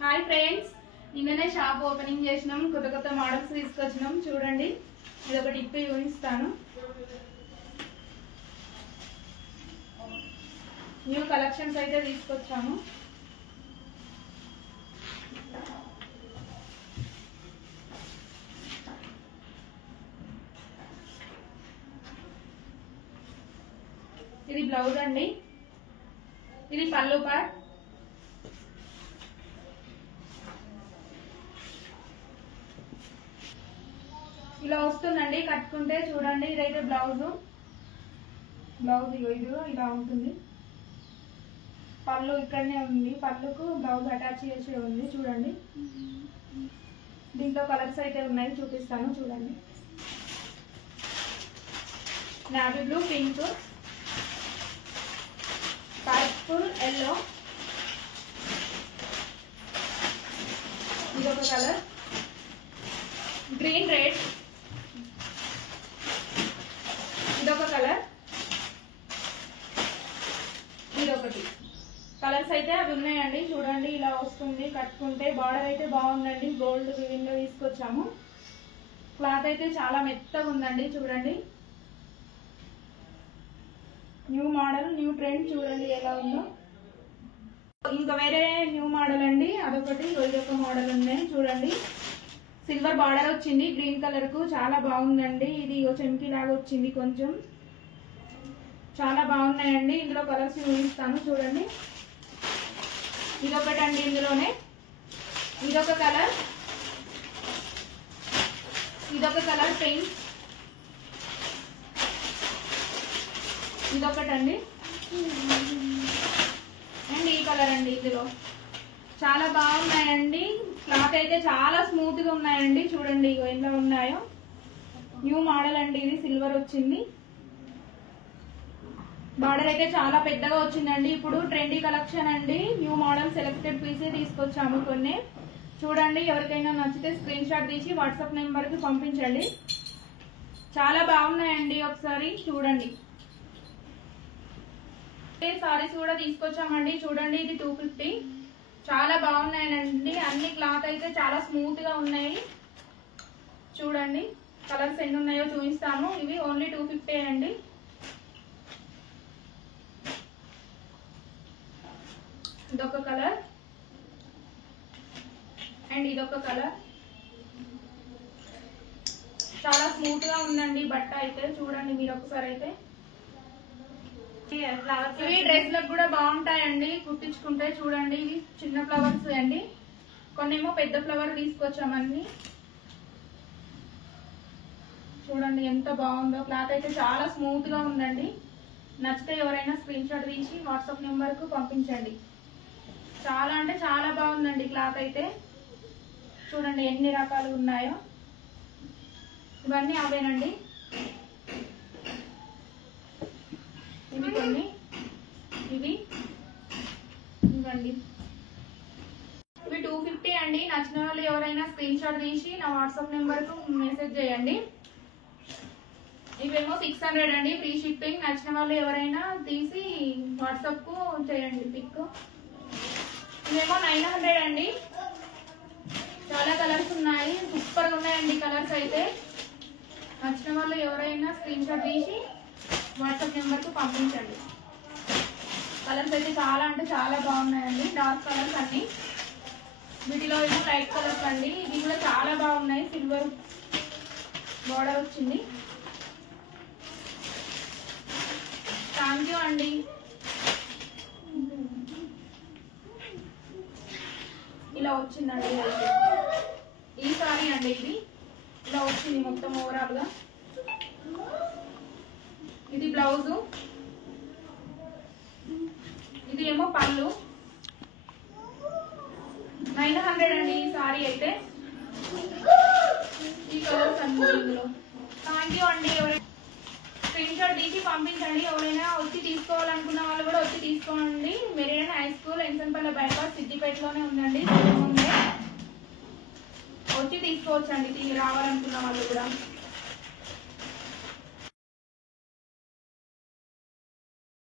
Hi friends, నిన్ననే shop opening చేసినాం. కొత్త కొత్త మోడల్స్ తీసుకొచ్చినాం. చూడండి, ఇది ఒకటి ఇప్పి చూపిస్తాను. న్యూ కలెక్షన్స్ అయితే తీసుకొచ్చాము. ఇది బ్లౌజ్ అండి, ఇది పళ్ళు పార్ట్. ఇలా వస్తుందండి కట్టుకుంటే. చూడండి, ఇదైతే బ్లౌజ్ ఇదిగో ఇలా ఉంటుంది. పళ్ళు ఇక్కడనే ఉంది, పళ్ళుకు బ్లౌజ్ అటాచ్ చేసి ఉంది. చూడండి, దీంట్లో కలర్స్ అయితే ఉన్నాయి, చూపిస్తాను. చూడండి, navy blue, pink, purple, yellow, ఇదొక కలర్, గ్రీన్, రెడ్, ఇదొక కలర్, ఇదొకటి. కలర్స్ అయితే అవి ఉన్నాయండి. చూడండి, ఇలా వస్తుంది కట్టుకుంటే. బార్డర్ అయితే బాగుందండి, గోల్డ్ వివింగ్ లో తీసుకొచ్చాము. క్లాత్ అయితే చాలా మెత్తగా ఉందండి. చూడండి, న్యూ మోడల్, న్యూ ట్రెండ్. చూడండి ఎలా ఉందో. ఇంకా వేరే న్యూ మోడల్ అండి, అదొకటి. ఇదొక మోడల్ ఉన్నాయి. చూడండి, సిల్వర్ బార్డర్ వచ్చింది గ్రీన్ కలర్ కు. చాలా బాగుందండి. ఇది చెంకి లాగా వచ్చింది కొంచెం. చాలా బాగున్నాయండి. ఇందులో కలర్స్ చూపిస్తాను. చూడండి, ఇదొకటి అండి. ఇందులోనే ఇదొక కలర్, ఇదొక కలర్ పింక్, ఇదొకటండి, అండ్ ఈ కలర్ అండి. ఇందులో చాలా బాగున్నాయండి. క్లాత్ అయితే చాలా స్మూత్ గా ఉన్నాయండి. చూడండి ఎలా ఉన్నాయో. న్యూ మోడల్ అండి, ఇది సిల్వర్ వచ్చింది. బార్డర్ అయితే చాలా పెద్దగా వచ్చిందండి. ఇప్పుడు ట్రెండీ కలెక్షన్ అండి, న్యూ మోడల్ సెలెక్టెడ్ పీసే తీసుకొచ్చాము కొన్ని. చూడండి, ఎవరికైనా నచ్చితే స్క్రీన్ షాట్ తీసి వాట్సాప్ నెంబర్ కి పంపించండి. చాలా బాగున్నాయండి, ఒకసారి చూడండి. సారీస్ కూడా తీసుకొచ్చామండి. చూడండి, ఇది 250. చాలా బాగున్నాయండి. అన్ని క్లాత్ అయితే చాలా స్మూత్ గా ఉన్నాయి. చూడండి, కలర్స్ ఎన్ని ఉన్నాయో చూపిస్తాను. ఇవి ఓన్లీ 250 అండి. ఇదొక కలర్, అండ్ ఇదొక కలర్. చాలా స్మూత్ గా ఉందండి బట్ట అయితే. చూడండి మీరు ఒకసారి అయితే. ఇవి డ్రెస్ లకు కూడా బాగుంటాయండి కుట్టించుకుంటే. చూడండి, ఇవి చిన్న ఫ్లవర్స్ అండి, కొన్నేమో పెద్ద ఫ్లవర్ తీసుకొచ్చామన్ని. చూడండి ఎంత బాగుందో. క్లాత్ అయితే చాలా స్మూత్ గా ఉందండి. నచ్చితే ఎవరైనా స్క్రీన్ షాట్ తీసి వాట్సాప్ నెంబర్ కు పంపించండి. చాలా అంటే చాలా బాగుందండి క్లాత్ అయితే. చూడండి ఎన్ని రకాలు ఉన్నాయో. ఇవన్నీ అవేనండి. ఇవి కొన్ని, ఇవి ఇవ్వండి. ఇవి 250 అండి. నచ్చిన వాళ్ళు ఎవరైనా స్క్రీన్ షాట్ తీసి నా వాట్సాప్ నెంబర్ కు మెసేజ్ చేయండి. ఇవేమో 600 అండి, ఫ్రీ షిప్పింగ్. నచ్చిన వాళ్ళు ఎవరైనా తీసి వాట్సాప్ కు చేయండి పిక్. ఇవేమో 900 అండి. చాలా కలర్స్ ఉన్నాయి, సూపర్ ఉన్నాయండి కలర్స్ అయితే. నచ్చిన వాళ్ళు ఎవరైనా స్క్రీన్ షాట్ తీసి వాట్సాప్ నెంబర్ కు పంపించండి. కలర్స్ అయితే చాలా అంటే చాలా బాగున్నాయండి. డార్క్ కలర్స్ అన్ని. వీటిలో ఏమో లైట్ కలర్స్ అండి. ఇవి కూడా చాలా బాగున్నాయి. సిల్వర్ బార్డర్ వచ్చింది. థ్యాంక్ యూ అండి. ఇలా వచ్చిందండి ఈ సారీ అండి. ఇది ఇలా వచ్చింది మొత్తం ఓవరాల్ గా. ఇది బ్లౌజు, ఇది ఏమో పళ్ళు. 900 అండి ఈ సారీ అయితే. ఈ కలర్స్ అన్ని ఇందులో. థ్యాంక్ యూ అండి. ఎవరైనా స్క్రీన్ షాట్ తీసి పంపించండి. ఎవరైనా వచ్చి తీసుకోవాలనుకున్న వాళ్ళు కూడా వచ్చి తీసుకోండి. Marine high school, Ensanpalli bypass, సిద్దిపేటలోనే ఉందండి. వచ్చి తీసుకోవచ్చండి రావాలనుకున్న వాళ్ళు కూడా.